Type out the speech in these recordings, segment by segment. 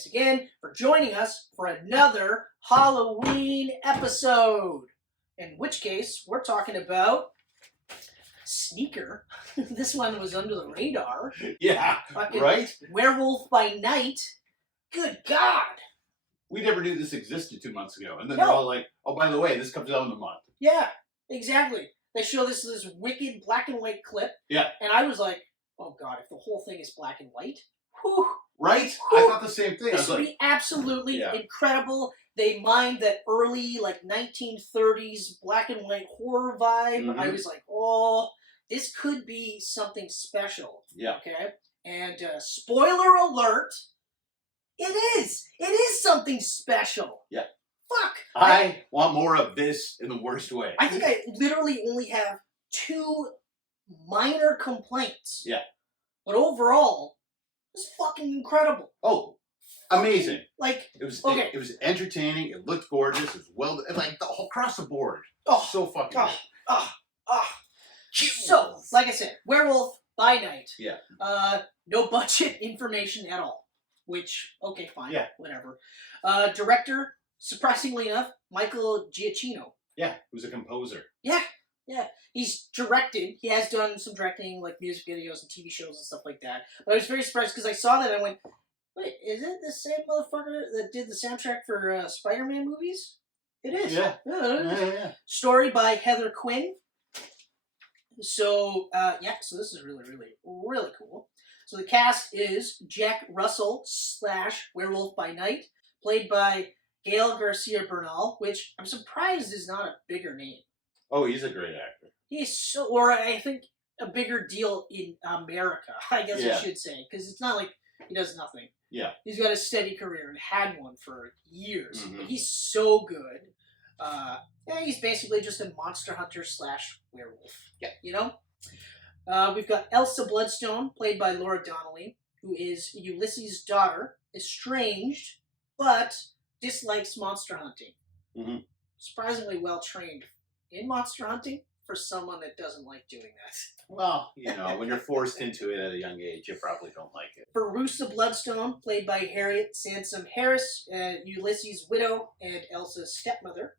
thanks again for joining us for another Halloween episode. In which case, we're talking about Sneaker. This one was under the radar. Yeah, Fucking right? Werewolf by Night. Good God. We never knew this existed 2 months ago. And then No. they're all like, oh, by the way, this comes out in a month. Yeah, exactly. They show this wicked black and white clip. Yeah. And I was like, oh God, if the whole thing is black and white, whew. Right? Whew. I thought the same thing. This would be absolutely incredible. They mined that early, 1930s black and white horror vibe. Mm-hmm. I was like, oh, this could be something special. Yeah. Okay? And spoiler alert, it is. It is something special. Yeah. Fuck. I want more of this in the worst way. I think I literally only have 2 minor complaints. Yeah. But overall, it's fucking incredible. Oh, amazing. It was okay. It was entertaining. It looked gorgeous. It was well, the whole across the board. Oh, so fucking good. So, like I said, Werewolf by Night. Yeah. No budget information at all. Which, okay, fine. Yeah. Whatever. Director, surprisingly enough, Michael Giacchino. Yeah, he was a composer. Yeah. Yeah. He's directed. He has done some directing, like music videos and TV shows and stuff like that. But I was very surprised because I saw that and I went, wait, is it the same motherfucker that did the soundtrack for Spider-Man movies? It is. Yeah. Yeah. Story by Heather Quinn. So, so this is really, really, really cool. So the cast is Jack Russell / Werewolf by Night, played by Gael Garcia Bernal, which I'm surprised is not a bigger name. Oh, he's a great actor. He's so, or I think a bigger deal in America, I guess I should say, because it's not like he does nothing. Yeah. He's got a steady career and had one for years. Mm-hmm. But he's so good. He's basically just a monster hunter / werewolf. Yeah. You know? We've got Elsa Bloodstone, played by Laura Donnelly, who is Ulysses' daughter, estranged, but dislikes monster hunting. Mm-hmm. Surprisingly well trained in monster hunting for someone that doesn't like doing that. Well, when you're forced into it at a young age, you probably don't like it. Verussa Bloodstone, played by Harriet Sansom Harris, Ulysses' widow and Elsa's stepmother.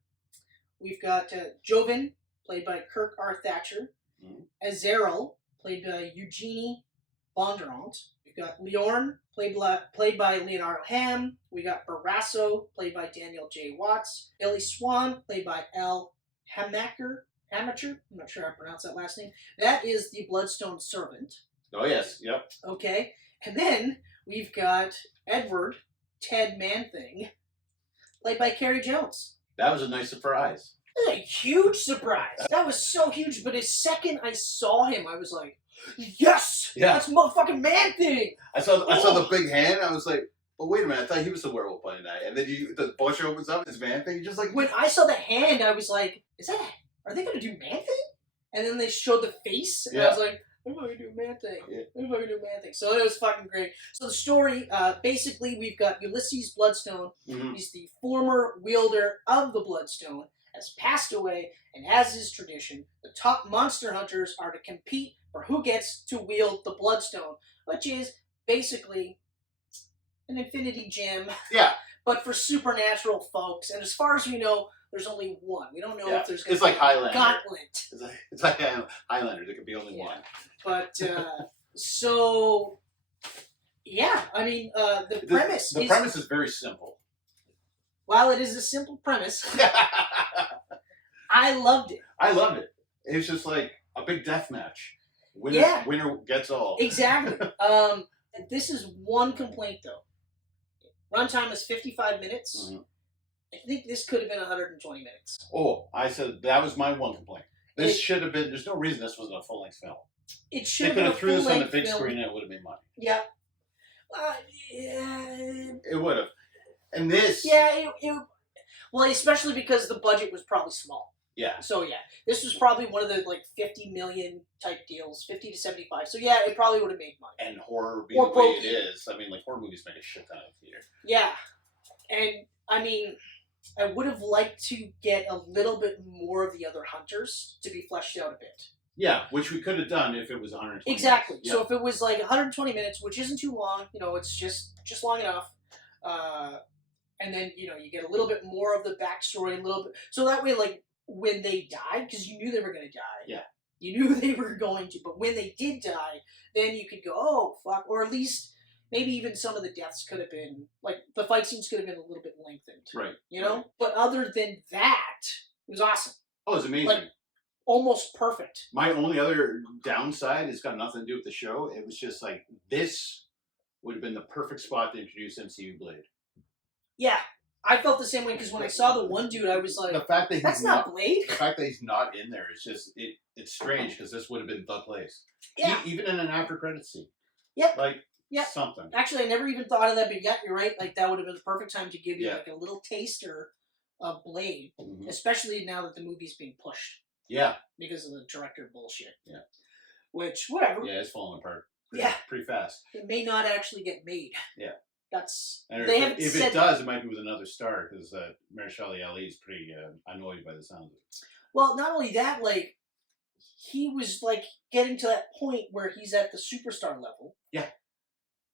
We've got Joven, played by Kirk R. Thatcher. Mm-hmm. Azerel, played by Eugenie Bondurant. We've got Leorn, played by Leonardo Hamm. We got Barasso, played by Daniel J. Watts. Billy Swan, played by Al Hamacher. I'm not sure how to pronounce that last name. That is the Bloodstone servant. Oh, yes. Yep. Okay. And then we've got Edward, Ted Man-Thing, played by Carrie Jones. That was a nice surprise. That was a huge surprise. That was so huge. But the second I saw him, I was like, yes! Yeah. That's motherfucking Man-Thing! I saw the big hand. I was like, oh, wait a minute. I thought he was the werewolf by night. And then the bush opens up, his Man-Thing. Just like... When I saw the hand, I was like, are they going to do Man-Thing? And then they showed the face, and I was like, they're going to do Man-Thing. Yeah. They're going to do Man-Thing. So it was fucking great. So the story, basically, we've got Ulysses Bloodstone. Mm-hmm. He's the former wielder of the Bloodstone, has passed away, and as is tradition, the top monster hunters are to compete for who gets to wield the Bloodstone, which is basically an infinity gem. Yeah. But for supernatural folks. And as far as we know, there's only one. We don't know if there's going to be a gauntlet. It's like Highlander. There could be only one. But, so, yeah. I mean, the premise is very simple. While it is a simple premise, I loved it. I loved it. It's just like a big death match. Winner gets all. Exactly. This is one complaint, though. Runtime is 55 minutes. Mm-hmm. I think this could have been 120 minutes. Oh, I said that was my one complaint. This should have been. There's no reason this wasn't a full-length film. It should have been a full-length film. They could have threw this on the big screen and it would have made money. Yeah. It would have. And this. Yeah. Well, especially because the budget was probably small. Yeah. So yeah, this was probably one of the 50 million type deals, 50 to 75. So yeah, it probably would have made money. And horror being the way it is, I mean, horror movies make a shit ton of theater. Yeah, and I mean, I would have liked to get a little bit more of the other hunters to be fleshed out a bit. Yeah, which we could have done if it was 120 Exactly. minutes. So if it was 120 minutes, which isn't too long, it's just long enough. And then you get a little bit more of the backstory, a little bit, so that way, like when they died, because you knew they were going to die. Yeah. You knew they were going to, but when they did die, then you could go, oh fuck, or at least maybe even some of the deaths could have been like the fight scenes could have been a little bit lengthened. Right. Right. But other than that, it was awesome. Oh, it's amazing. Like, almost perfect. My only other downside has got nothing to do with the show. It was just like this would have been the perfect spot to introduce MCU Blade. Yeah, I felt the same way because when I saw the one dude, I was like, the fact that that's not Blade. The fact that he's not in there is just it's strange because this would have been the place. Yeah. Even in an after credits scene. Yep. Like yep. something. Actually, I never even thought of that, but yeah, you're right. Like that would have been the perfect time to give you like a little taster of Blade, especially now that the movie's being pushed. Yeah. Because of the director bullshit. Yeah. Which, whatever. Yeah, it's falling apart. Pretty fast. It may not actually get made. Yeah. That's... If it does, it might be with another star, because Mahershala Ali is pretty annoyed by the sound of it. Well, not only that, like, he was, like, getting to that point where he's at the superstar level. Yeah.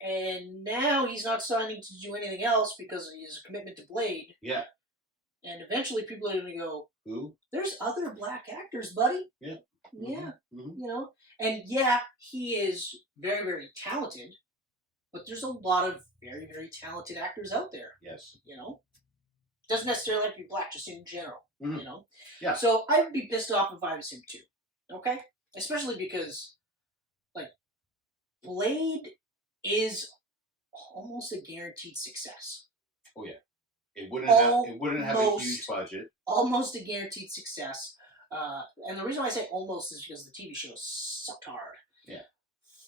And now he's not signing to do anything else because of his commitment to Blade. Yeah. And eventually people are going to go, who? There's other black actors, buddy. Yeah. Yeah. You know? And yeah, he is very, very talented, but there's a lot of very, very talented actors out there. Yes. You know? Doesn't necessarily have to be black, just in general. You know? Yeah. So I would be pissed off if I was him too. Okay? Especially because, like, Blade is almost a guaranteed success. Oh yeah. It wouldn't have a huge budget. Almost a guaranteed success. And the reason why I say almost is because the TV show sucked hard. Yeah.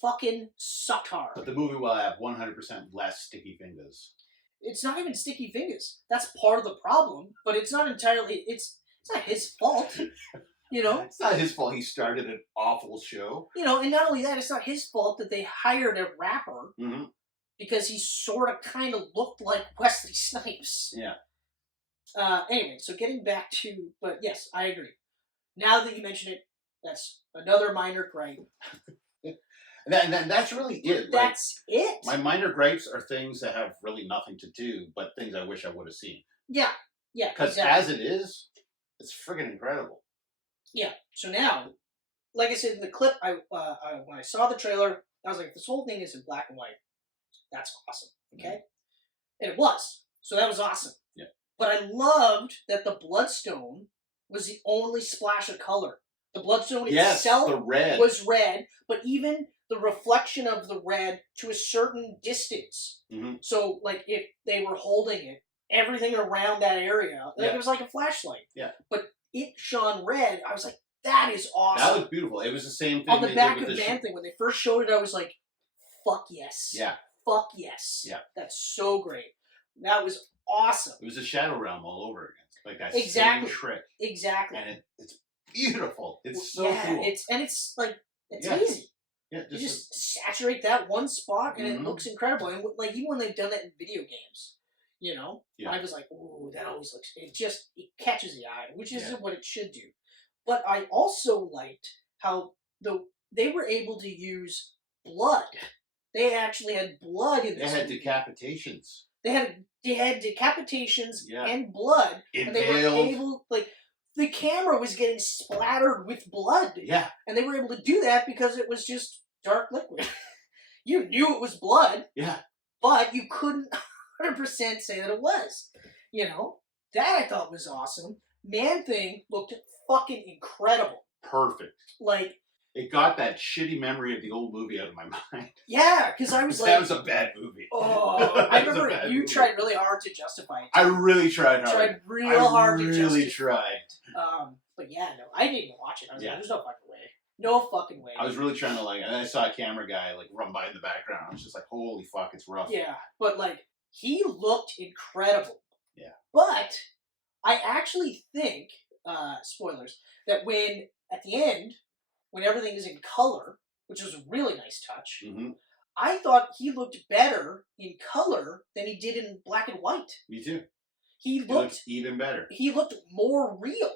Fucking sucked hard. But the movie will have 100% less sticky fingers. It's not even sticky fingers. That's part of the problem, but it's not entirely... It's not his fault. You know? It's not his fault he started an awful show. You know, and not only that, it's not his fault that they hired a rapper because he sort of kind of looked like Wesley Snipes. Yeah. Anyway, so getting back to... But yes, I agree. Now that you mention it, that's another minor gripe. And that's really it. That's it. My minor gripes are things that have really nothing to do, but things I wish I would have seen. Yeah. Yeah, because as it is, it's friggin' incredible. Yeah. So now, like I said in the clip, when I saw the trailer, I was like, this whole thing is in black and white. That's awesome. Okay? And it was. So that was awesome. Yeah. But I loved that the Bloodstone was the only splash of color. The Bloodstone itself was red, but even the reflection of the red to a certain distance. So, like, if they were holding it, everything around that area, like, it was like a flashlight. Yeah. But it shone red. I was like, that is awesome. That was beautiful. It was the same thing on the back of Man-Thing. When they first showed it, I was like, fuck yes. Yeah. Fuck yes. Yeah. That's so great. That was awesome. It was a Shadow Realm all over again. Like that same trick. Exactly. And it's beautiful. It's so cool. It's like, it's Yeah. easy. Yeah, you just saturate that one spot and it looks incredible. And like, even when they've done that in video games, you know, I was like, ooh, that always looks, it catches the eye, which is what it should do. But I also liked how they were able to use blood. They actually had blood in this. They had decapitations. They had decapitations and blood. And they were able, like, the camera was getting splattered with blood. Yeah. And they were able to do that because it was just dark liquid. You knew it was blood. Yeah. But you couldn't 100% say that it was. You know? That I thought was awesome. Man-Thing looked fucking incredible. Perfect. Like, it got that shitty memory of the old movie out of my mind. Yeah, because I was like... That was a bad movie. Oh, I remember you tried really hard to justify it. I really tried hard. Tried real hard to justify it. I really tried. But yeah, no, I didn't even watch it. I was like, there's no fucking way. No fucking way. I was really trying to, like, and then I saw a camera guy, like, run by in the background. I was just like, holy fuck, it's rough. Yeah, but, like, he looked incredible. Yeah. But I actually think, spoilers, that at the end, when everything is in color, which was a really nice touch, I thought he looked better in color than he did in black and white. Me too. He looked even better. He looked more real,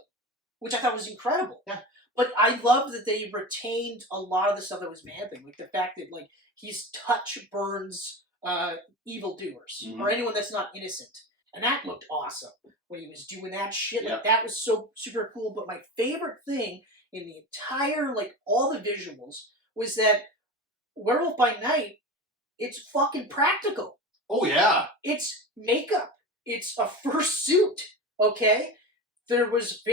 which I thought was incredible. Yeah. But I love that they retained a lot of the stuff that was Man-Thing, like the fact that, like, his touch burns evildoers Mhm. or anyone that's not innocent. And that looked awesome when he was doing that shit. Yep. Like, that was so super cool. But my favorite thing in the entire, like, all the visuals was that Werewolf by Night, it's fucking practical. Oh yeah. It's makeup. It's a fursuit. Okay? There was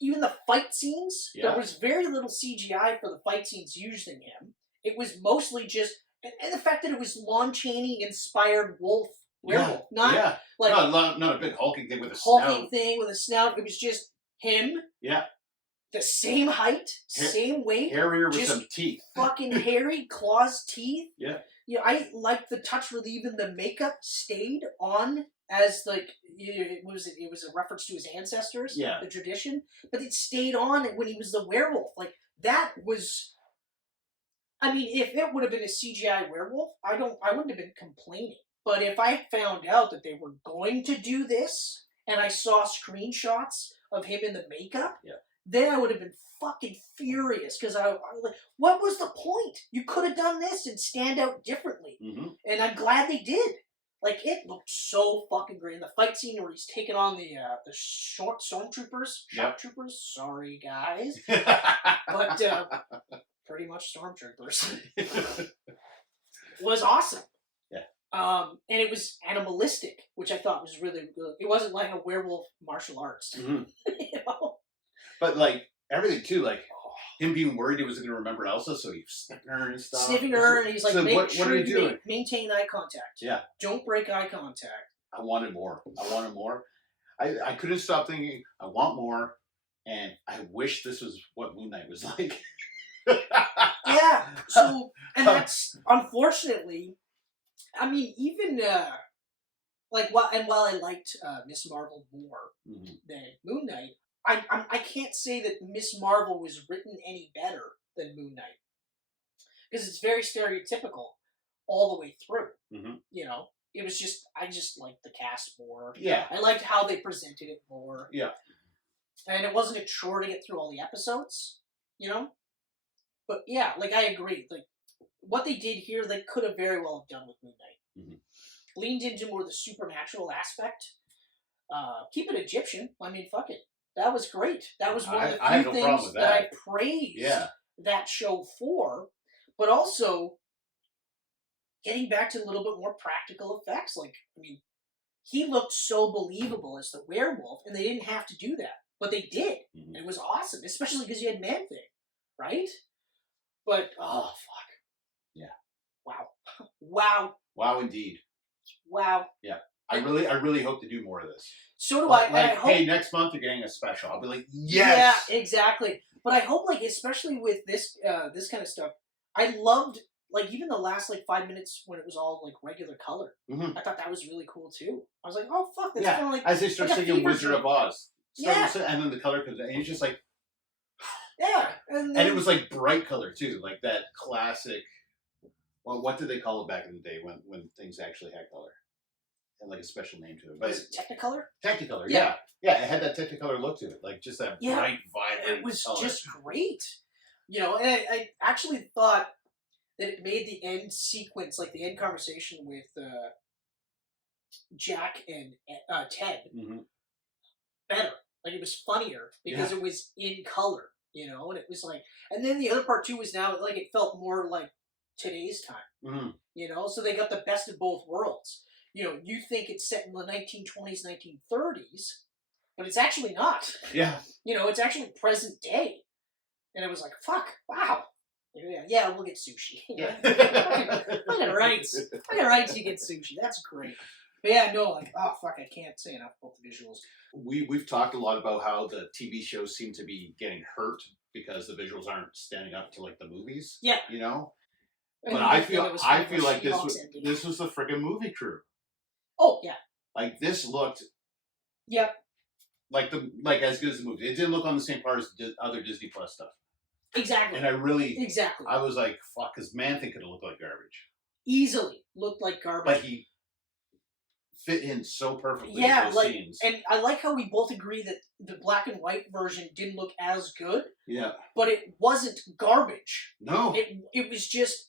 even the fight scenes, Yeah. there was very little CGI for the fight scenes using him. It was mostly just, and the fact that it was Lon Chaney inspired wolf werewolf, not like not a big hulking thing with a hulking snout. thing with a snout. It was just him. Yeah. The same height, same weight, hairier with just some teeth. fucking hairy claws, teeth. Yeah. You know, I liked the touch where even the makeup stayed on as like it was a reference to his ancestors, Yeah. the tradition, but it stayed on when he was the werewolf. Like that was, I mean, if it would have been a CGI werewolf, I wouldn't have been complaining. But if I found out that they were going to do this and I saw screenshots of him in the makeup, yeah. then I would have been fucking furious because I was like, what was the point? You could have done this and stand out differently. Mm-hmm. And I'm glad they did. Like, it looked so fucking great. And the fight scene where he's taking on the stormtroopers. Yep. Stormtroopers? Sorry, guys. But pretty much stormtroopers. Was awesome. Yeah. And it was animalistic, which I thought was really good. It wasn't like a werewolf martial arts. Mm-hmm. You know? But like everything too, like him being worried he wasn't gonna remember Elsa, so he's sniffing her and stuff. Sniffing her, and he's like, so make what sure are you doing? Maintain eye contact. Yeah. Don't break eye contact. I wanted more. I couldn't stop thinking, I want more, and I wish this was what Moon Knight was like. Yeah. So, and that's unfortunately, I mean, even while I liked Miss Marvel more than Moon Knight, I can't say that Miss Marvel was written any better than Moon Knight because it's very stereotypical all the way through. Mm-hmm. You know, it was just I just liked the cast more. Yeah, I liked how they presented it more. Yeah, and it wasn't a chore to get through all the episodes. You know, but yeah, like I agree. Like what they did here, they could have very well have done with Moon Knight. Mm-hmm. Leaned into more the supernatural aspect. Keep it Egyptian. I mean, fuck it. That was great. That was one of the few things that I praised that show for. But also, getting back to a little bit more practical effects. Like, I mean, he looked so believable as the werewolf, and they didn't have to do that. But they did. Mm-hmm. And it was awesome, especially because you had Man-Thing, right? But, oh, fuck. Yeah. Wow. Wow. Wow, indeed. Wow. Yeah. I really hope to do more of this. So do like, I. And I hope, hey, next month you're getting a special. I'll be like, yes. Yeah, exactly. But I hope, like, especially with this this kind of stuff, I loved, like, even the last, like, 5 minutes when it was all, like, regular color. Mm-hmm. I thought that was really cool, too. I was like, oh, fuck, that's yeah. kind of like... As they start like singing Wizard of Oz. Yeah. And then the color comes in, and it's just like... Yeah. And it was, like, bright color, too. Like, that classic... Well, what did they call it back in the day when things actually had color? And like a special name to it, but was it Technicolor? Technicolor, yeah, it had that Technicolor look to it, like just that bright, vibrant. It was color. just great, you know. And I actually thought that it made the end sequence, like the end conversation with Jack and Ted, better. Like it was funnier because it was in color, you know. And it was like, and then the other part too was now like it felt more like today's time, you know. So they got the best of both worlds. You know, you think it's set in the 1920s, 1930s, but it's actually not. Yeah. You know, it's actually present day. And it was like, fuck, wow. Yeah, we'll get sushi. Yeah. Fucking rights. Fucking rights you get sushi. That's great. But yeah, no, like, oh, fuck, I can't say enough about the visuals. We've talked a lot about how the TV shows seem to be getting hurt because the visuals aren't standing up to, like, the movies. Yeah. You know? And but I feel like this was the friggin' movie crew. Oh, yeah. Like, this looked... Yep. Like as good as the movie. It didn't look on the same par as other Disney Plus stuff. Exactly. And I really... Exactly. I was like, fuck, because Man-Thing could have looked like garbage. Easily looked like garbage. But he fit in so perfectly in those scenes. And I like how we both agree that the black and white version didn't look as good. Yeah. But it wasn't garbage. No. It was just...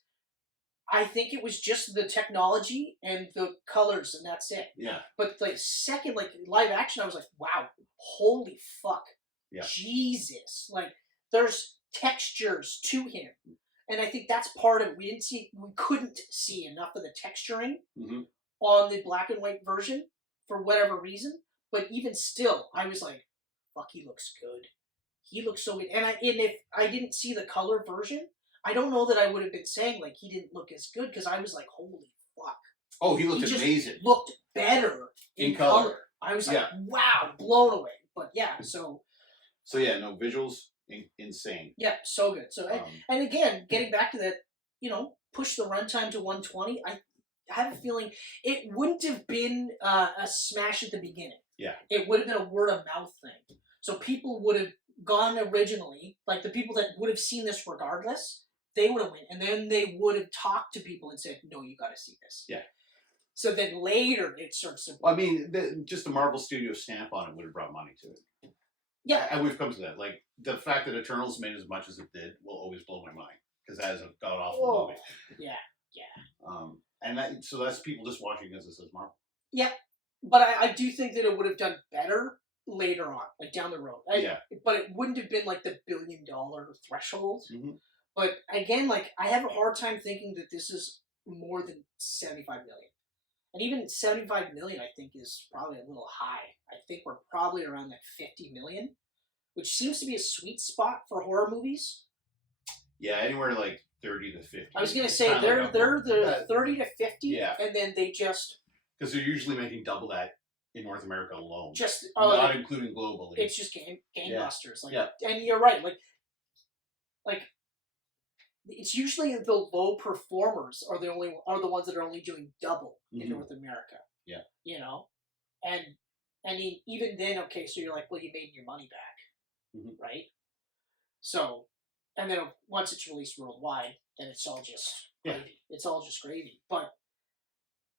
I think it was just the technology and the colors, and that's it. Yeah. But like second, like live action, I was like, wow, holy fuck, Yeah. Jesus! Like there's textures to him, and I think that's part of it. We couldn't see enough of the texturing on the black and white version for whatever reason. But even still, I was like, fuck, he looks good. He looks so good. And if I didn't see the color version, I don't know that I would have been saying like he didn't look as good, because I was like, holy fuck. Oh, he looked just amazing. Looked better in color. I was like, yeah. wow, blown away. But yeah, so yeah, no, visuals insane. Yeah, so good. So and again, getting back to that, push the runtime to 120. I have a feeling it wouldn't have been a smash at the beginning. Yeah, it would have been a word of mouth thing. So people would have gone originally, like the people that would have seen this regardless, they would have went, and then they would have talked to people and said, "No, you got to see this." Yeah. So then later it starts to. Well, I mean, just the Marvel Studio stamp on it would have brought money to it. Yeah, and we've come to that. Like the fact that Eternals made as much as it did will always blow my mind, because that is a god awful movie. Yeah. And that's people just watching because it says Marvel. Yeah, but I do think that it would have done better later on, like down the road. But it wouldn't have been like the $1 billion threshold. Mm-hmm. But again, like I have a hard time thinking that this is more than 75 million. And even 75 million, I think, is probably a little high. I think we're probably around that 50 million, which seems to be a sweet spot for horror movies. Yeah, anywhere like 30 to 50. I was gonna say they're the 30 to 50, and then they just, because they're usually making double that in North America alone, just not including globally. It's just gangbusters. Yeah. And you're right. Like it's usually the low performers are the ones that are only doing double in North America. Yeah. And even then, okay, so you're like, well, you made your money back, right? So, and then once it's released worldwide, then it's all just gravy. It's all just gravy. But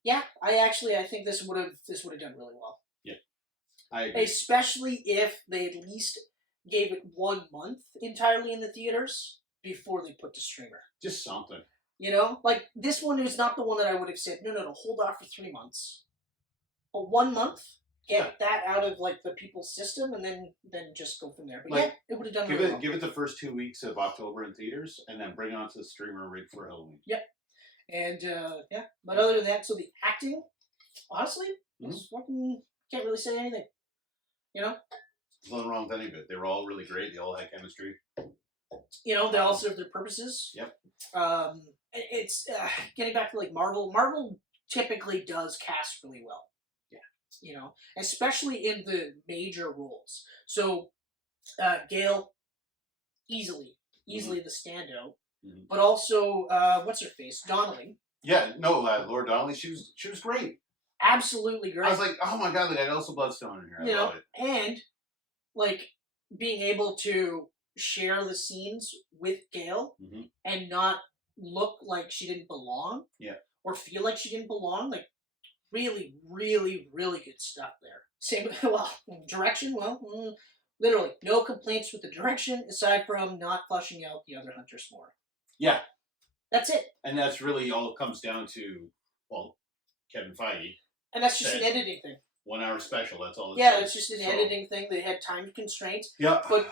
yeah, I think this would have done really well. Yeah, I agree. Especially if they at least gave it 1 month entirely in the theaters before they put to streamer. Just something. Like this one is not the one that I would have said, no, hold off for 3 months. But 1 month, get that out of like the people's system, and then just go from there. But like, it would have done give really it well. Give it the first 2 weeks of October in theaters, and then bring it onto the streamer rig for Halloween. Yep. And but other than that, so the acting, honestly, fucking can't really say anything. There's nothing wrong with any of it. They were all really great. They all had chemistry. They all serve their purposes. Yep. It's getting back to like Marvel. Marvel typically does cast really well. Yeah. Especially in the major roles. So, Gale, easily the standout. But also, what's her face? Donnelly. Yeah, no, Laura Donnelly. She was great. Absolutely great. I was like, oh my god, they got Elsa Bloodstone in here. I love it. And like being able to share the scenes with Gale and not look like she didn't belong. Yeah. Or feel like she didn't belong. Like really, really, really good stuff there. Same direction. Well, literally no complaints with the direction aside from not fleshing out the other hunters more. Yeah. That's it. And that's really all it comes down to, Kevin Feige. And that's just an editing thing. 1 hour special, that's all it's just an editing thing. They had time constraints. Yeah. But,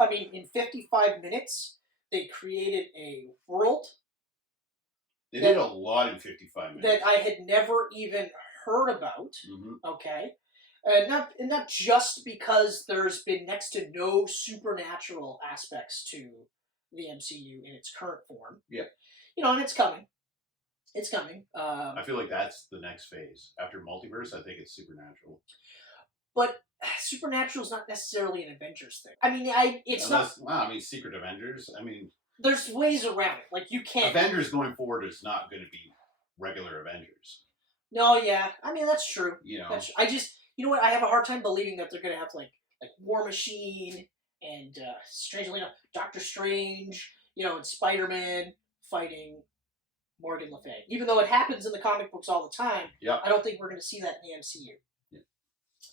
I mean, in 55 minutes, they created a world. They did a lot in 55 minutes. That I had never even heard about. Okay. Not just because there's been next to no supernatural aspects to the MCU in its current form. Yeah. And it's coming. It's coming. I feel like that's the next phase. After multiverse, I think it's supernatural. But supernatural is not necessarily an Avengers thing. I mean, Secret Avengers. I mean, there's ways around it. Like you can't. Avengers going forward is not going to be regular Avengers. No, yeah. I mean, that's true. I just, what? I have a hard time believing that they're going to have like War Machine and strangely enough, Doctor Strange, and Spider-Man fighting Morgan Le Fay. Even though it happens in the comic books all the time, I don't think we're going to see that in the MCU. Yeah.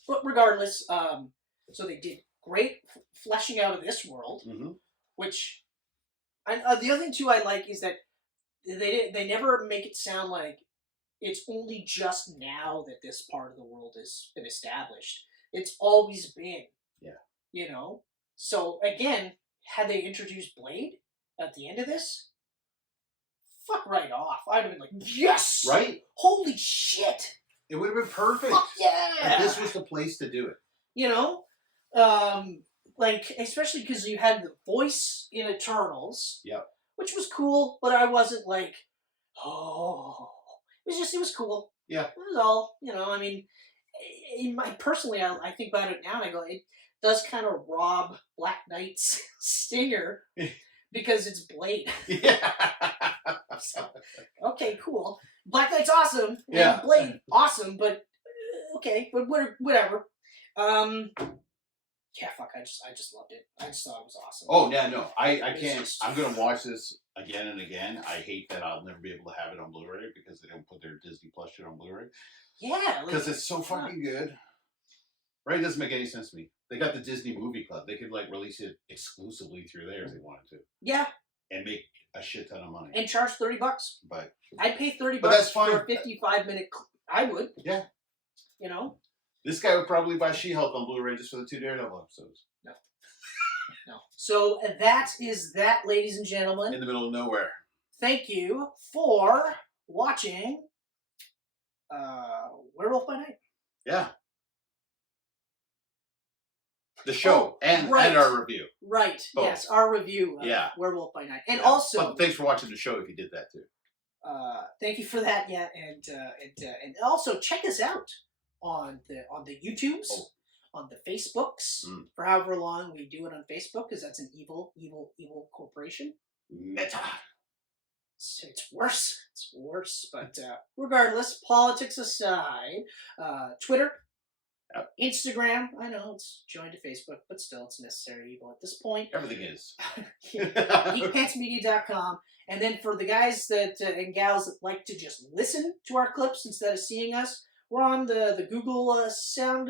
But regardless, so they did great fleshing out of this world, which, and the other thing too I like is that they never make it sound like it's only just now that this part of the world has been established. It's always been. Yeah. You know? So, again, had they introduced Blade at the end of this, fuck right off. I'd have been like, yes! Right? Holy shit! It would have been perfect. Fuck yeah! Like, this was the place to do it. You know? Like, especially because you had the voice in Eternals. Yep. Which was cool, but I wasn't like, oh. It was cool. Yeah. It was all, you know, I mean, personally, I think about it now and I go, it does kind of rob Black Knight's stinger because it's Blade. Yeah. So, okay, cool. Black Knight's awesome. Yeah. Blade, awesome, but okay, but whatever. Yeah, fuck, I just loved it. I just thought it was awesome. Oh, yeah, no. I can't. Just... I'm going to watch this again and again. I hate that I'll never be able to have it on Blu-ray because they don't put their Disney Plus shit on Blu-ray. Yeah. Because it's so fucking good. Right? It doesn't make any sense to me. They got the Disney Movie Club. They could, like, release it exclusively through there if they wanted to. Yeah. And make a shit ton of money. And charge $30. But I'd pay $30 that's fine. for a 55-minute... I would. Yeah. You know? This guy would probably buy She-Hulk on Blu-ray just for the 2 Daredevil episodes. No. No. So that is that, ladies and gentlemen. In the middle of nowhere. Thank you for watching Werewolf by Night. Yeah. The show and our review. Right. Both. Yes, our review of Werewolf by Night. And also... But thanks for watching the show if you did that too. Thank you for that, yeah. And also check us out on the YouTubes, on the Facebooks, for however long we do it on Facebook, because that's an evil corporation. Meta. It's worse. It's worse. But regardless, politics aside, Twitter, Instagram. I know it's joined to Facebook, but still, it's necessary evil at this point. Everything is. GeekPantsMedia.com. And then for the guys that and gals that like to just listen to our clips instead of seeing us, we're on the Google Sound,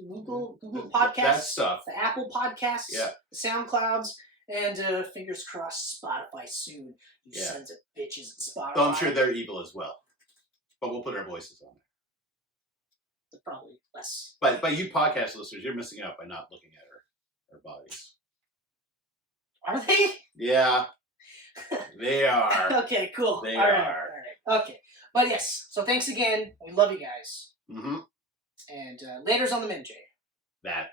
Google Podcasts, that stuff. the Apple Podcasts, the SoundClouds, and fingers crossed, Spotify soon. You sons of bitches at Spotify. Though I'm sure they're evil as well, but we'll put our voices on it. They're probably less. But you podcast listeners, you're missing out by not looking at our bodies. Are they? Yeah, they are. Okay, cool. They All are. Right. Okay. But yes, so thanks again. We love you guys. Mm-hmm. And later's on the Minjay. That.